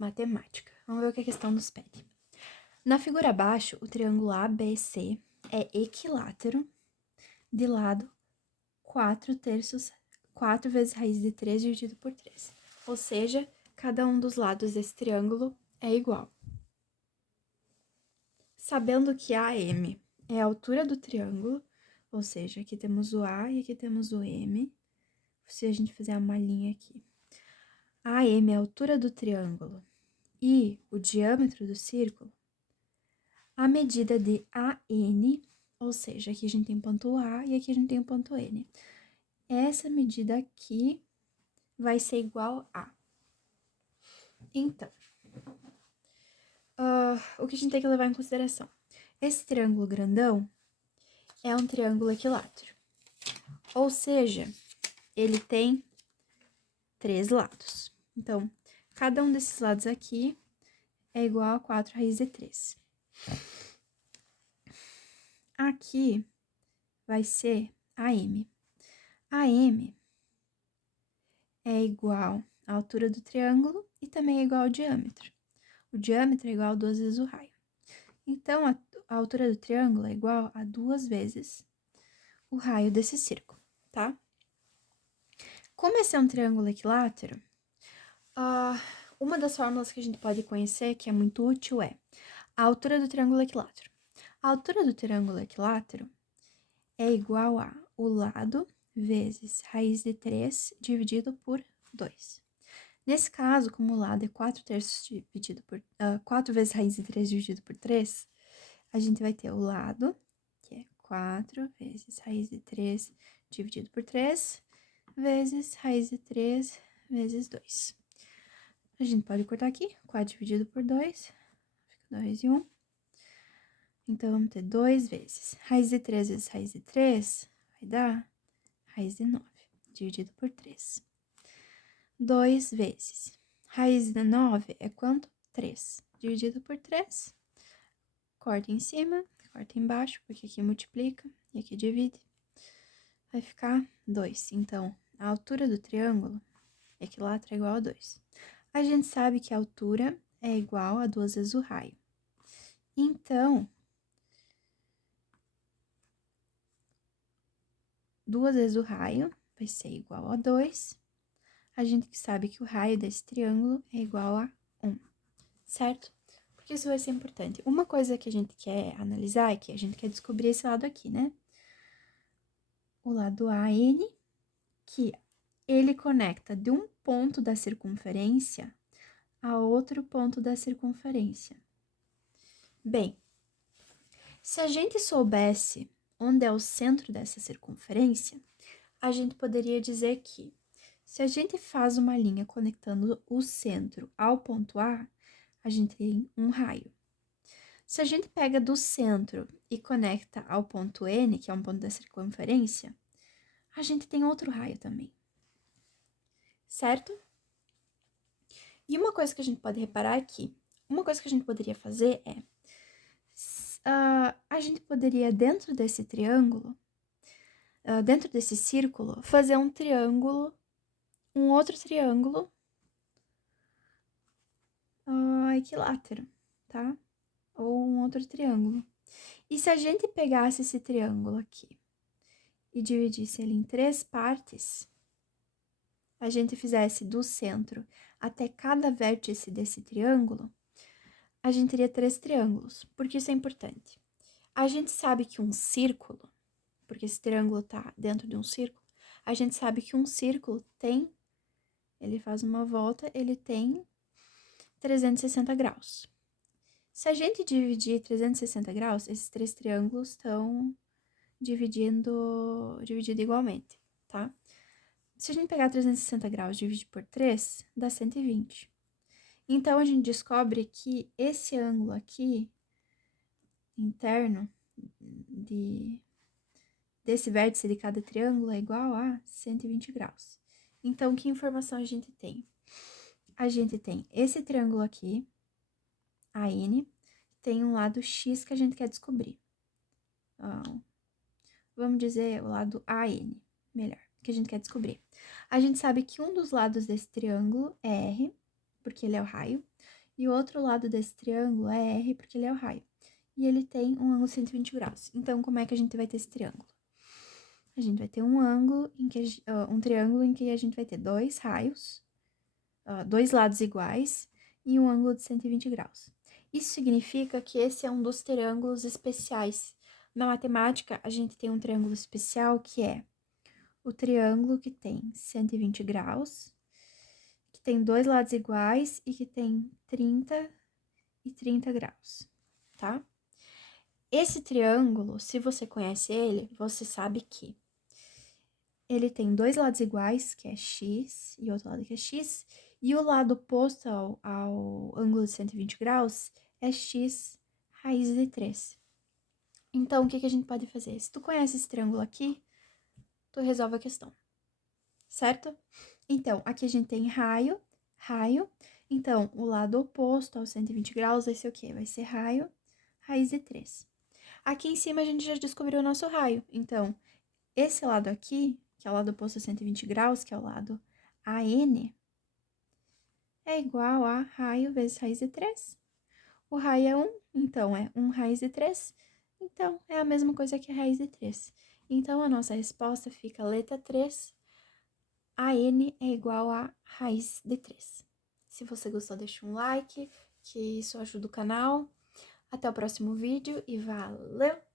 matemática. Vamos ver o que a questão nos pede. Na figura abaixo, o triângulo ABC é equilátero de lado 4/3, 4 vezes raiz de 3 dividido por 3. Ou seja, cada um dos lados desse triângulo é igual. Sabendo que AM é a altura do triângulo, ou seja, aqui temos o A e aqui temos o M, se a gente fizer uma linha aqui. AM é a altura do triângulo e o diâmetro do círculo, a medida de AN, ou seja, aqui a gente tem ponto A e aqui a gente tem o ponto N. Essa medida aqui vai ser igual a. Então, o que a gente tem que levar em consideração? Esse triângulo grandão é um triângulo equilátero, ou seja, ele tem 3 lados. Então, cada um desses lados aqui é igual a 4 raiz de 3. Aqui vai ser AM. AM é igual à altura do triângulo e também é igual ao diâmetro. O diâmetro é igual a 2 vezes o raio. Então, a altura do triângulo é igual a 2 vezes o raio desse círculo, tá? Como esse é um triângulo equilátero, uma das fórmulas que a gente pode conhecer, que é muito útil, é a altura do triângulo equilátero. A altura do triângulo equilátero é igual a o lado vezes raiz de 3 dividido por 2. Nesse caso, como o lado é 4/3 dividido por 4 vezes raiz de 3 dividido por 3, a gente vai ter o lado, que é 4 vezes raiz de 3 dividido por 3, vezes raiz de 3 vezes 2. A gente pode cortar aqui, 4 dividido por 2, fica 2 e 1. Então, vamos ter 2 vezes raiz de 3 vezes raiz de 3, vai dar raiz de 9, dividido por 3. 2 vezes raiz de 9 é quanto? 3, dividido por 3. Corta em cima, corta embaixo, porque aqui multiplica e aqui divide. Vai ficar 2. Então, a altura do triângulo equilátero é igual a 2. A gente sabe que a altura é igual a 2 vezes o raio. Então, 2 vezes o raio vai ser igual a 2. A gente sabe que o raio desse triângulo é igual a 1, certo? Porque isso vai ser importante. Uma coisa que a gente quer analisar é que a gente quer descobrir esse lado aqui, né? O lado AN, que ele conecta de um ponto da circunferência a outro ponto da circunferência. Bem, se a gente soubesse onde é o centro dessa circunferência, a gente poderia dizer que, se a gente faz uma linha conectando o centro ao ponto A, a gente tem um raio. Se a gente pega do centro e conecta ao ponto N, que é um ponto da circunferência, a gente tem outro raio também, certo? E uma coisa que a gente pode reparar aqui, uma coisa que a gente poderia fazer é, a gente poderia, dentro desse triângulo, dentro desse círculo, fazer um triângulo, um outro triângulo equilátero, tá? Ou um outro triângulo. E se a gente pegasse esse triângulo aqui e dividisse ele em 3 partes, a gente fizesse do centro até cada vértice desse triângulo, a gente teria 3 triângulos. Por que isso é importante? A gente sabe que um círculo, porque esse triângulo tá dentro de um círculo, a gente sabe que um círculo tem, ele faz uma volta, ele tem 360 graus. Se a gente dividir 360 graus, esses 3 triângulos estão dividindo igualmente, tá? Se a gente pegar 360 graus e dividir por 3, dá 120. Então, a gente descobre que esse ângulo aqui, interno, desse vértice de cada triângulo é igual a 120 graus. Então, que informação a gente tem? A gente tem esse triângulo aqui, AN, tem um lado X que a gente quer descobrir. Vamos dizer o lado AN, melhor, que a gente quer descobrir. A gente sabe que um dos lados desse triângulo é R porque ele é o raio, e o outro lado desse triângulo é R, porque ele é o raio. E ele tem um ângulo 120 graus. Então, como é que a gente vai ter esse triângulo? A gente vai ter um ângulo em que um triângulo em que a gente vai ter dois raios, dois lados iguais e um ângulo de 120 graus. Isso significa que esse é um dos triângulos especiais. Na matemática, a gente tem um triângulo especial que é o triângulo que tem 120 graus, que tem dois lados iguais e que tem 30 e 30 graus, tá? Esse triângulo, se você conhece ele, você sabe que ele tem dois lados iguais, que é x, e outro lado que é x, e o lado oposto ao ângulo de 120 graus é x raiz de 3. Então, o que a gente pode fazer? Se tu conhece esse triângulo aqui, tu resolve a questão, certo? Então, aqui a gente tem raio, raio. Então, o lado oposto ao 120 graus vai ser o quê? Vai ser raio, raiz de 3. Aqui em cima a gente já descobriu o nosso raio. Então, esse lado aqui, que é o lado oposto a 120 graus, que é o lado AN, é igual a raio vezes raiz de 3. O raio é 1, então é 1 raiz de 3. Então, é a mesma coisa que a raiz de 3. Então, a nossa resposta fica letra 3. AN é igual a raiz de 3. Se você gostou, deixa um like, que isso ajuda o canal. Até o próximo vídeo e valeu!